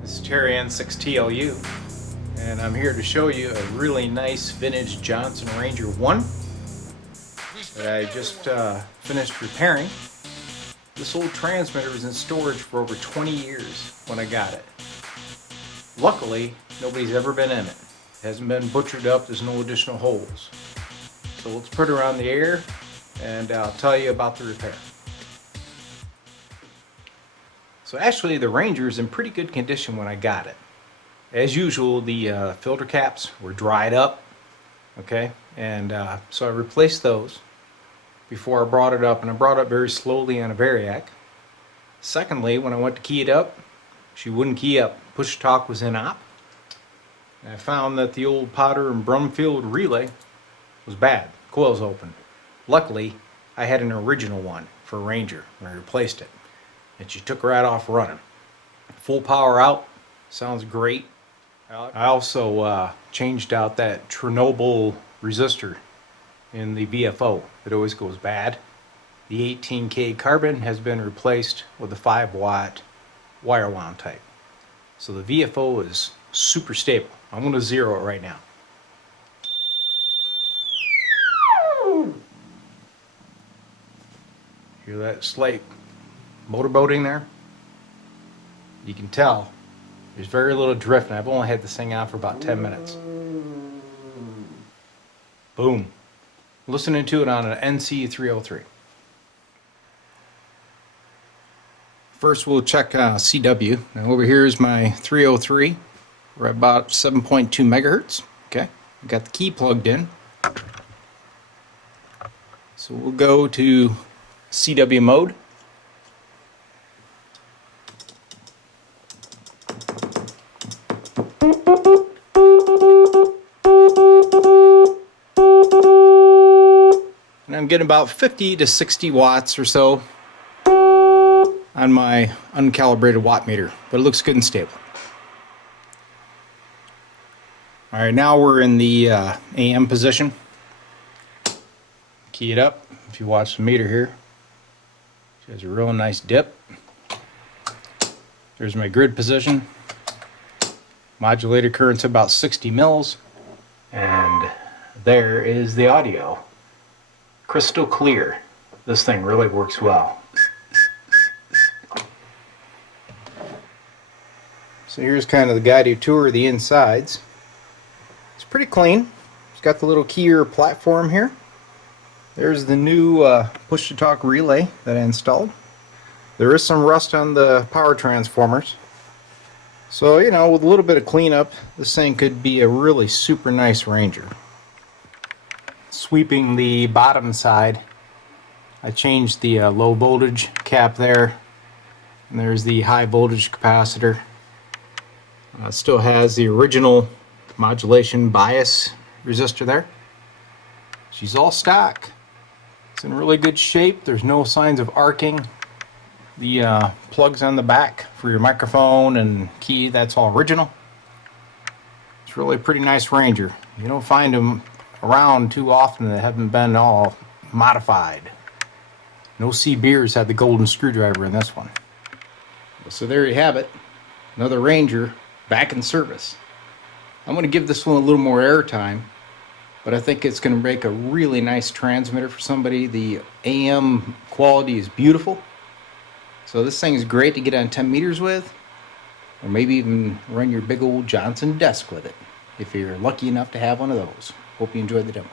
This is Terry N6TLU, and I'm here to show you a really nice vintage Johnson Ranger 1 that I just finished repairing. This old transmitter was in storage for over 20 years when I got it. Luckily, nobody's ever been in it. It hasn't been butchered up, there's no additional holes. So let's put her on the air and I'll tell you about the repair. So actually the Ranger is in pretty good condition when I got it. As usual, the filter caps were dried up, okay, and so I replaced those before I brought it up, and I brought it up very slowly on a Variac. Secondly, when I went to key it up, she wouldn't key up. Push-to-talk was in op. And I found that the old Potter and Brumfield relay was bad. Coils open. Luckily, I had an original one for Ranger when I replaced it. And she took right off running. Full power out, sounds great. I also changed out that Chernobyl resistor in the VFO. It always goes bad. The 18K carbon has been replaced with a 5-watt wire wound type. So the VFO is super stable. I'm going to zero it right now. Hear that slight motorboating there? You can tell there's very little drift, and I've only had this thing out for about 10 minutes. Boom. Listening to it on an NC303. First we'll check CW. Now over here is my 303. We're at about 7.2 megahertz. Okay, I've got the key plugged in. So we'll go to CW mode. And I'm getting about 50 to 60 watts or so on my uncalibrated watt meter, but it looks good and stable. Alright, now we're in the AM position. Key it up. If you watch the meter here, she has a real nice dip. There's my grid position. Modulator current's about 60 mils. And there is the audio. Crystal clear. This thing really works well. So here's kind of the guided tour of the insides. It's pretty clean. It's got the little keyer platform here. There's the new push-to-talk relay that I installed. There is some rust on the power transformers. So, you know, with a little bit of cleanup, this thing could be a really super nice Ranger. Sweeping the bottom side, I changed the low voltage cap there, and there's the high voltage capacitor. It still has the original modulation bias resistor there. She's all stock. It's in really good shape. There's no signs of arcing. The plugs on the back for your microphone and key, that's all original. It's really a pretty nice Ranger. You don't find them around too often that haven't been all modified. No C Beers had the golden screwdriver in this one. So there you have it. Another Ranger back in service. I'm going to give this one a little more airtime, but I think it's going to make a really nice transmitter for somebody. The AM quality is beautiful. So this thing is great to get on 10 meters with, or maybe even run your big old Johnson desk with it, if you're lucky enough to have one of those. Hope you enjoyed the demo.